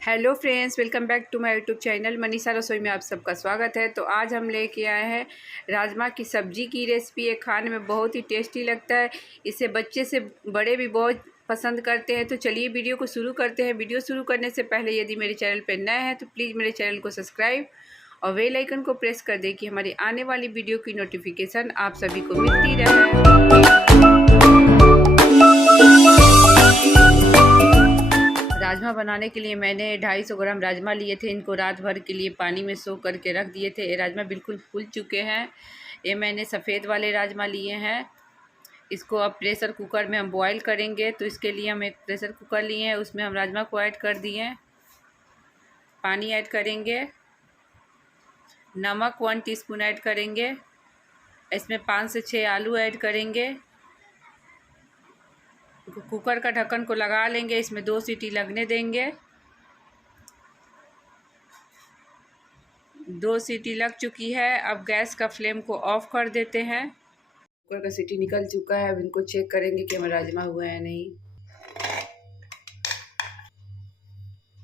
Hello friends, welcome back to my YouTube channel Manisha Rasoi में आप सबका स्वागत है। तो आज हम लेके आए हैं राजमा की सब्जी की रेसिपी। ये खाने में बहुत ही टेस्टी लगता है। इसे बच्चे से बड़े भी बहुत पसंद करते हैं। तो चलिए वीडियो को शुरू करते हैं। वीडियो शुरू करने से पहले यदि मेरे चैनल पर नए हैं तो प्लीज़ मेरे चैनल को सब्सक्राइब और बेल आइकन को प्रेस कर दें कि हमारी आने वाली वीडियो की नोटिफिकेशन आप सभी को मिलती रहे। राजमा बनाने के लिए मैंने 250 ग्राम राजमा लिए थे। इनको रात भर के लिए पानी में सोख करके रख दिए थे। ये राजमा बिल्कुल फूल चुके हैं। ये मैंने सफ़ेद वाले राजमा लिए हैं। इसको अब प्रेशर कुकर में हम बॉईल करेंगे। तो इसके लिए हम एक प्रेशर कुकर लिए हैं, उसमें हम राजमा को ऐड कर दिए। पानी ऐड करेंगे, नमक 1 टीस्पून ऐड करेंगे। इसमें 5 से 6 आलू ऐड करेंगे। कुकर का ढक्कन को लगा लेंगे। इसमें 2 सीटी लगने देंगे। 2 सीटी लग चुकी है। अब गैस का फ्लेम को ऑफ कर देते हैं। कुकर का सीटी निकल चुका है। अब इनको चेक करेंगे कि हमारे राजमा हुए हैं नहीं।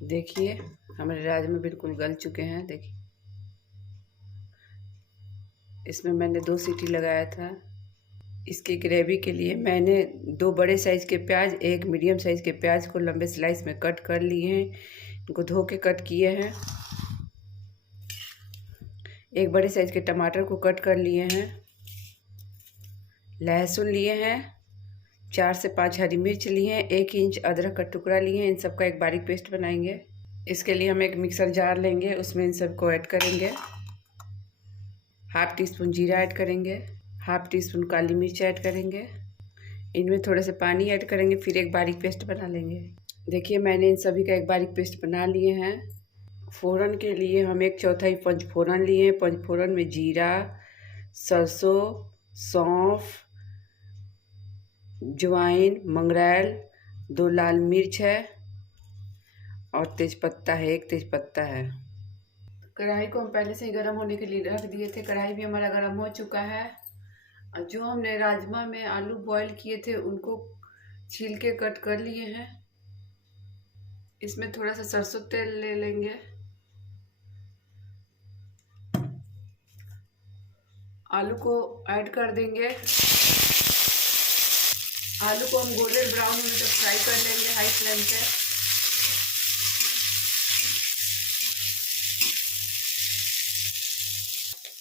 देखिए हमारे राजमा बिल्कुल गल चुके हैं। देखिए इसमें मैंने 2 सीटी लगाया था। इसकी ग्रेवी के लिए मैंने 2 बड़े साइज़ के प्याज, 1 मीडियम साइज़ के प्याज को लंबे स्लाइस में कट कर लिए हैं। इनको धो के कट किए हैं। 1 बड़े साइज़ के टमाटर को कट कर लिए हैं। लहसुन लिए हैं, 4 से 5 हरी मिर्च लिए हैं, 1 इंच अदरक का टुकड़ा लिए हैं। इन सब का एक बारीक पेस्ट बनाएंगे। इसके लिए हम एक मिक्सर जार लेंगे, उसमें इन सब को ऐड करेंगे। हाफ टी स्पून जीरा ऐड करेंगे, हाफ टी स्पून काली मिर्च ऐड करेंगे। इनमें थोड़े से पानी ऐड करेंगे, फिर एक बारीक पेस्ट बना लेंगे। देखिए मैंने इन सभी का एक बारीक पेस्ट बना लिए हैं। फ़ोरन के लिए हम 1/4 पंचफोरन लिए हैं। पंचफोरन में जीरा, सरसों, सौंफ, अजवाइन, मंगरेल, 2 लाल मिर्च है और तेज़पत्ता है, 1 तेज़पत्ता है। कढ़ाई को हम पहले से ही गर्म होने के लिए रख दिए थे। कढ़ाई भी हमारा गर्म हो चुका है। और जो हमने राजमा में आलू बॉईल किए थे उनको छील के कट कर लिए हैं। इसमें थोड़ा सा सरसों तेल ले लेंगे। आलू को ऐड कर देंगे। आलू को हम गोल्डन ब्राउन होने तक फ्राई कर लेंगे हाई फ्लेम पे।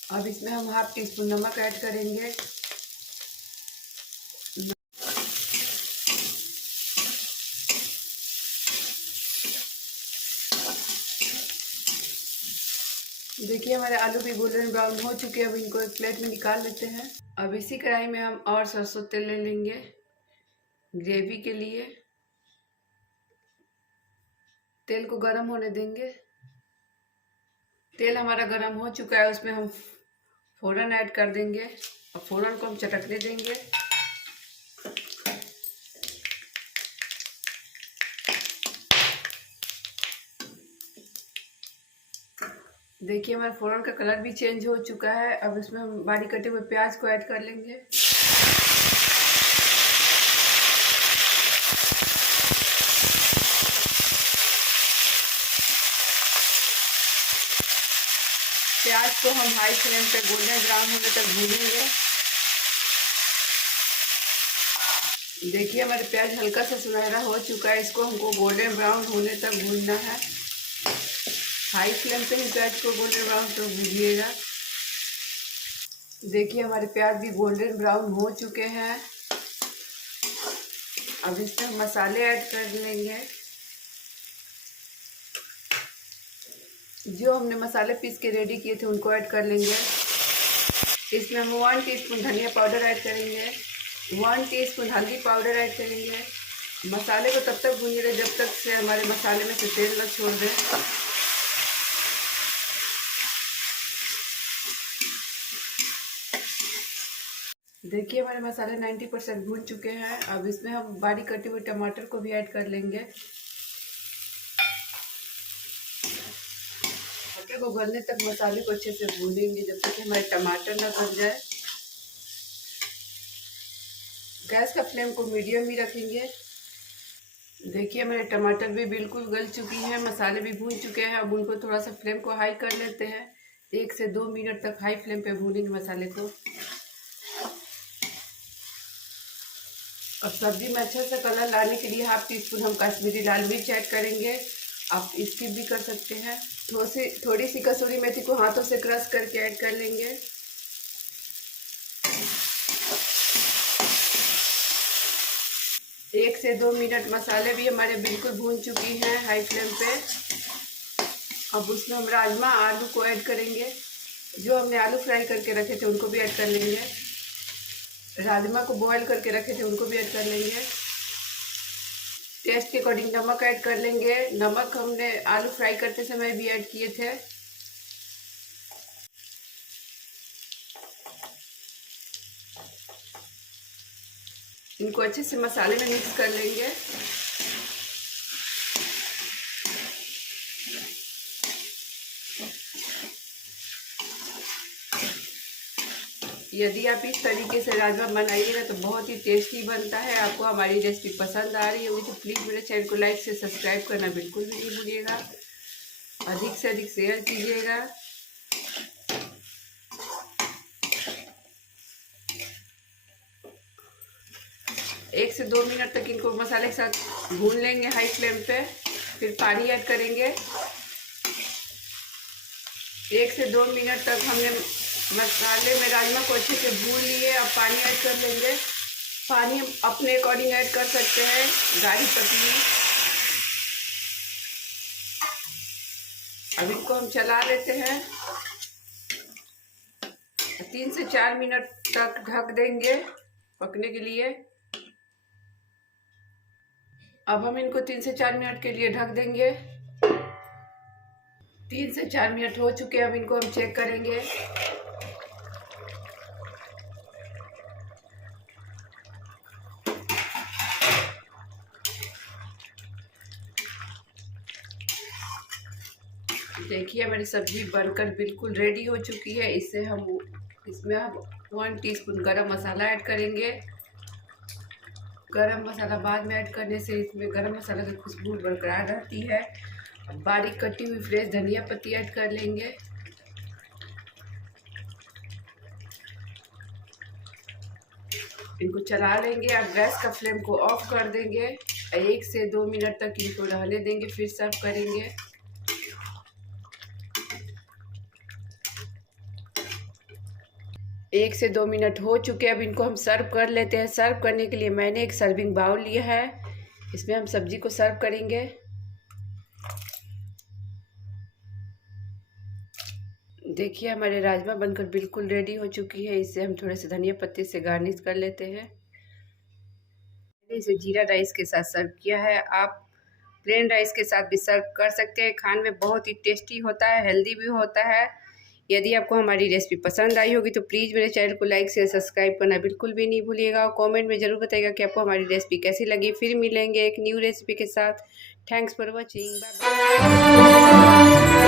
अब इसमें हम हाफ टी स्पून नमक ऐड करेंगे। देखिए हमारे आलू भी गोल्डन ब्राउन हो चुके हैं। अब इनको एक प्लेट में निकाल लेते हैं। अब इसी कढ़ाई में हम और सरसों तेल ले लेंगे ग्रेवी के लिए। तेल को गरम होने देंगे। तेल हमारा गरम हो चुका है, उसमें हम फ़ोरन ऐड कर देंगे और फ़ोरन को हम चटकने देंगे। देखिए हमारे फ़ोरन का कलर भी चेंज हो चुका है। अब इसमें हम बारीक कटे हुए प्याज को ऐड कर लेंगे। प्याज को हम हाई फ्लेम पे गोल्डन ब्राउन होने तक भूनेंगे। देखिए हमारे प्याज हल्का सा सुनहरा हो चुका है। इसको हमको गोल्डन ब्राउन होने तक भूनना है। हाई फ्लेम पे ही प्याज को गोल्डन ब्राउन तक भूनिएगा। देखिए हमारे प्याज भी गोल्डन ब्राउन हो चुके हैं। अब इसमें हम मसाले ऐड कर लेंगे। जो हमने मसाले पीस के रेडी किए थे उनको ऐड कर लेंगे। इसमें हम 1 टीस्पून धनिया पाउडर ऐड करेंगे, 1 टीस्पून हल्दी पाउडर ऐड करेंगे। मसाले को तब तक भूनिएगा जब तक से हमारे मसाले में से तेल न छोड़ दे। देखिए हमारे मसाले 90% भून चुके हैं। अब इसमें हम बारीक कटे हुए टमाटर को भी ऐड कर लेंगे। टमाटर को गलने तक मसाले को अच्छे से भूनेंगे जब तक हमारे टमाटर ना गल जाए। गैस का फ्लेम को मीडियम ही रखेंगे। देखिए मेरे टमाटर भी बिल्कुल गल चुकी हैं, मसाले भी भून चुके हैं। अब उनको थोड़ा सा फ्लेम को हाई कर लेते हैं। 1 से 2 मिनट तक हाई फ्लेम पे भूनेंगे मसाले को। अब सब्जी में अच्छे से कलर लाने के लिए हाफ टी स्पून हम कश्मीरी लाल मिर्च ऐड करेंगे। आप स्किप भी कर सकते हैं। थोड़ी सी कसूरी मेथी को हाथों से क्रश करके ऐड कर लेंगे। एक से 2 मिनट मसाले भी हमारे बिल्कुल भून चुकी हैं हाई फ्लेम पे। अब उसमें हम राजमा आलू को ऐड करेंगे। जो हमने आलू फ्राई करके रखे थे उनको भी ऐड कर लेंगे। राजमा को बॉईल करके रखे थे उनको भी ऐड कर लेंगे। टेस्ट के अकॉर्डिंग नमक ऐड कर लेंगे। नमक हमने आलू फ्राई करते समय भी ऐड किए थे। इनको अच्छे से मसाले में मिक्स कर लेंगे। यदि आप इस तरीके से राजमा बनाइएगा तो बहुत ही टेस्टी बनता है। आपको हमारी रेसिपी पसंद आ रही होगी तो प्लीज़ मेरे चैनल को लाइक से सब्सक्राइब करना बिल्कुल भी नहीं भूलिएगा। अधिक से अधिक शेयर कीजिएगा। एक से 2 मिनट तक इनको मसाले के साथ भून लेंगे हाई फ्लेम पे। फिर पानी ऐड करेंगे। 1 से 2 मिनट तक हमने मसाले में राजमा को अच्छे से भून लिए। अब पानी ऐड कर लेंगे। पानी हम अपने अकॉर्डिंग ऐड कर सकते हैं, गाढ़ी पतली। अब इनको हम चला लेते हैं। 3 से 4 मिनट तक ढक देंगे पकने के लिए। अब हम इनको 3 से 4 मिनट के लिए ढक देंगे। 3 से 4 मिनट हो चुके हैं। अब इनको हम चेक करेंगे। देखिए हमारी सब्जी बनकर बिल्कुल रेडी हो चुकी है। इसमें हम 1 टीस्पून गरम मसाला ऐड करेंगे। गरम मसाला बाद में ऐड करने से इसमें गरम मसाला की खुशबू बरकरार रहती है। बारीक कटी हुई फ्रेश धनिया पत्ती ऐड कर लेंगे। इनको चला लेंगे। अब गैस का फ्लेम को ऑफ कर देंगे। 1 से 2 मिनट तक इनको रहने देंगे, फिर सर्व करेंगे। 1 से 2 मिनट हो चुके हैं। अब इनको हम सर्व कर लेते हैं। सर्व करने के लिए मैंने एक सर्विंग बाउल लिया है। इसमें हम सब्जी को सर्व करेंगे। देखिए हमारे राजमा बनकर बिल्कुल रेडी हो चुकी है। इसे हम थोड़े से धनिया पत्ती से गार्निश कर लेते हैं। मैंने इसे जीरा राइस के साथ सर्व किया है। आप प्लेन राइस के साथ भी सर्व कर सकते हैं। खाने में बहुत ही टेस्टी होता है, हेल्दी भी होता है। यदि आपको हमारी रेसिपी पसंद आई होगी तो प्लीज़ मेरे चैनल को लाइक से सब्सक्राइब करना बिल्कुल भी नहीं भूलिएगा। और कमेंट में ज़रूर बताइएगा कि आपको हमारी रेसिपी कैसी लगी। फिर मिलेंगे एक न्यू रेसिपी के साथ। Thanks for watching. Bye bye.